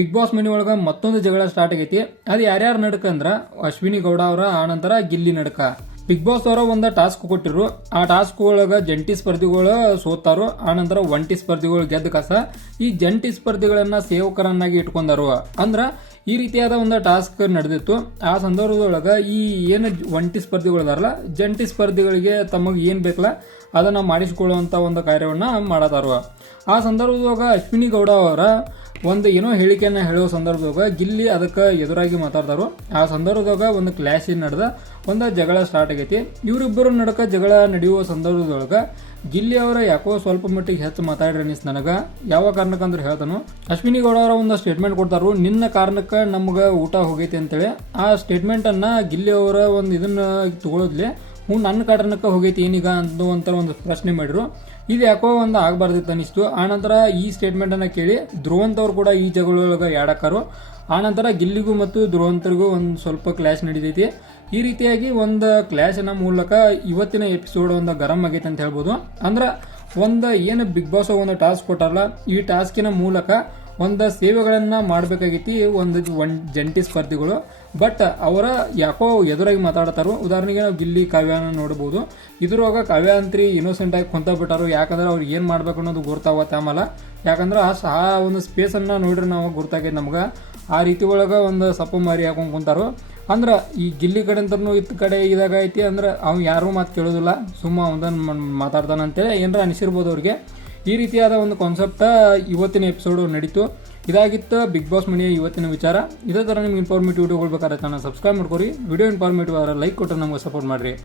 Big boss ಮನಿ ಒಳಗ ಮತ್ತೊಂದು ಜಗಳ ಸ್ಟಾರ್ಟ್ ಆಗೈತಿ. ಅದು ಯಾರ್ಯಾರ ನಡಕ ಅಂದ್ರ ಅಶ್ವಿನಿ ಗೌಡ ಅವರ ಆನಂತರ ಗಿಲ್ಲಿ ನಡಕ. ಬಿಗ್ ಬಾಸ್ ಅವರ ಒಂದು ಟಾಸ್ಕ್ ಕೊಟ್ಟಿರು. ಆ ಟಾಸ್ಕ್ ಒಳಗ ಜಂಟಿ ಸ್ಪರ್ಧಿಗಳು ಸೋತಾರು. ಆನಂತರ ಒಂಟಿ ಸ್ಪರ್ಧಿಗಳು ಗೆದ್ದ ಕಸ. ಈ ಜಂಟಿ ಸ್ಪರ್ಧಿಗಳನ್ನ ಸೇವಕರನ್ನಾಗಿ ಇಟ್ಕೊಂಡಾರು. ಅಂದ್ರ ಈ ರೀತಿಯಾದ ಒಂದು ಟಾಸ್ಕ್ ನಡೆದಿತ್ತು. ಆ ಸಂದರ್ಭದೊಳಗ ಈ ಏನು ಒಂಟಿ ಸ್ಪರ್ಧಿಗಳು ಅದಾರಲ್ಲ ಜಂಟಿ ಸ್ಪರ್ಧಿಗಳಿಗೆ ತಮಗೆ ಏನು ಬೇಕಲ್ಲ, ಅದನ್ನ ಮಾಡಿಸಿಕೊಳ್ಳುವಂಥ ಒಂದು ಕಾರ್ಯವನ್ನ ಮಾಡತಾರು. ಆ ಸಂದರ್ಭದೊಳಗ ಅಶ್ವಿನಿ ಗೌಡ ಅವರ ಒಂದು ಏನೋ ಹೇಳಿಕೆಯನ್ನ ಹೇಳೋ ಸಂದರ್ಭದಾಗ ಗಿಲ್ಲಿ ಅದಕ್ಕೆ ಎದುರಾಗಿ ಮಾತಾಡ್ತಾರು ಆ ಸಂದರ್ಭದಾಗ ಒಂದು ಕ್ಲಾಶ್ ನಡೆದ, ಒಂದು ಜಗಳ ಸ್ಟಾರ್ಟ್ ಆಗೈತಿ. ಇವರಿಬ್ಬರು ನಡಕ ಜಗಳ ನಡೆಯುವ ಸಂದರ್ಭದೊಳಗ ಗಿಲ್ಲಿ ಅವರ ಯಾಕೋ ಸ್ವಲ್ಪ ಮಟ್ಟಿಗೆ ಹೆಚ್ಚು ಮಾತಾಡ್ರಿ ಅನಿಸ್ ನನಗೆ. ಯಾವ ಕಾರಣಕ್ಕಂದ್ರೆ ಹೇಳ್ತಾನು, ಅಶ್ವಿನಿ ಗೌಡ ಅವರ ಒಂದು ಸ್ಟೇಟ್ಮೆಂಟ್ ಕೊಡ್ತಾರು, ನಿನ್ನ ಕಾರಣಕ್ಕೆ ನಮ್ಗೆ ಊಟ ಹೋಗೈತಿ ಅಂತೇಳಿ. ಆ ಸ್ಟೇಟ್ಮೆಂಟ್ ಅನ್ನ ಗಿಲ್ಲಿ ಅವರ ಒಂದು ಇದನ್ನ ತಗೊಳೋದ್ಲೆ. ಹ್ಞೂ, ನನ್ನ ಕಾರಣಕ್ಕೆ ಹೋಗೈತಿ ಏನೀಗ ಅನ್ನುವಂಥ ಒಂದು ಪ್ರಶ್ನೆ ಮಾಡಿದ್ರು. ಇದು ಯಾಕೋ ಒಂದು ಆಗಬಾರ್ದಿತ್ತು ಅನಿಸ್ತು ಆನಂತರ ಈ ಸ್ಟೇಟ್ಮೆಂಟನ್ನು ಕೇಳಿ ಧ್ರುವಂತ್ ಅವ್ರು ಕೂಡ ಈ ಜಗಳೊಳಗೆ ಯಾಡಕ್ಕಾರು. ಆನಂತರ ಗಿಲ್ಲಿಗೂ ಮತ್ತು ಧ್ರುವಂತರಿಗೂ ಒಂದು ಸ್ವಲ್ಪ ಕ್ಲಾಶ್ ನಡೀತೈತಿ. ಈ ರೀತಿಯಾಗಿ ಒಂದು ಕ್ಲಾಶನ ಮೂಲಕ ಇವತ್ತಿನ ಎಪಿಸೋಡ್ ಒಂದು ಗರಂ ಆಗೈತೆ ಅಂತ ಹೇಳ್ಬೋದು. ಅಂದ್ರೆ ಒಂದು ಏನು ಬಿಗ್ ಬಾಸ್ ಒಂದು ಟಾಸ್ಕ್ ಕೊಟ್ಟಾರಲ್ಲ, ಈ ಟಾಸ್ಕಿನ ಮೂಲಕ ಒಂದು ಸೇವೆಗಳನ್ನು ಮಾಡಬೇಕಾಗೈತಿ, ಒಂದು ಒನ್ ಜಂಟಿ ಸ್ಪರ್ಧಿಗಳು. ಬಟ್ ಅವರ ಯಾಕೋ ಎದುರಾಗಿ ಮಾತಾಡ್ತಾರೋ, ಉದಾಹರಣೆಗೆ ನಾವು ಗಿಲ್ಲಿ ಕಾವ್ಯನ ನೋಡ್ಬೋದು. ಇದ್ರೊಳಗ ಕಾವ್ಯ ಅಂತ್ರಿ ಇನ್ನೋಸೆಂಟ್ ಆಗಿ ಕೊಂತ ಬಿಟ್ಟಾರು ಯಾಕಂದ್ರೆ ಅವ್ರು ಏನು ಮಾಡ್ಬೇಕು ಅನ್ನೋದು ಗುರ್ತಾವತ್ತೆ ಆಮೇಲೆ ಯಾಕಂದ್ರೆ ಆ ಸಹ ಒಂದು ಸ್ಪೇಸನ್ನು ನೋಡ್ರಿ ನಾವು ಗೊತ್ತಾಗೈತೆ ನಮ್ಗೆ. ಆ ರೀತಿ ಒಳಗೆ ಒಂದು ಸಪ್ಪು ಮಾರಿ ಹಾಕೊಂಡು ಕುಂತಾರು. ಅಂದ್ರೆ ಈ ಗಿಲ್ಲಿ ಕಡೆ ಅಂತೂ ಇತ್ತ ಕಡೆ ಇದಾಗ ಐತಿ ಅಂದ್ರೆ ಅವ್ನು ಯಾರೂ ಮಾತು ಕೇಳೋದಿಲ್ಲ. ಸುಮ್ಮ ಅವನ ಮಾತಾಡ್ತಾನಂತೇಳಿ ಏನಾರ ಅನಿಸಿರ್ಬೋದು ಅವ್ರಿಗೆ. ಈ ರೀತಿಯಾದ ಒಂದು ಕಾನ್ಸೆಪ್ಟ ಇವತ್ತಿನ ಎಪಿಸೋಡು ನಡೀತು. ಇದಾಗಿತ್ತು ಬಿಗ್ ಬಾಸ್ ಮನೆಯ ಇವತ್ತಿನ ವಿಚಾರ. ಇದೇ ಥರ ನಿಮ್ಗೆ ಇನ್ಫಾರ್ಮೇಟಿವ್ ವಿಡಿಯೋಗಳು ಬೇಕಾದ್ರೆ ಚಾನಲ್ ಸಬ್ಸ್ಕ್ರೈಬ್ ಮಾಡ್ಕೊರಿ. ವಿಡಿಯೋ ಇನ್ಫಾರ್ಮೇಟಿವ್ ಆದರೆ ಲೈಕ್ ಕೊಟ್ಟರೆ ನಮಗೆ ಸಪೋರ್ಟ್ ಮಾಡಿರಿ.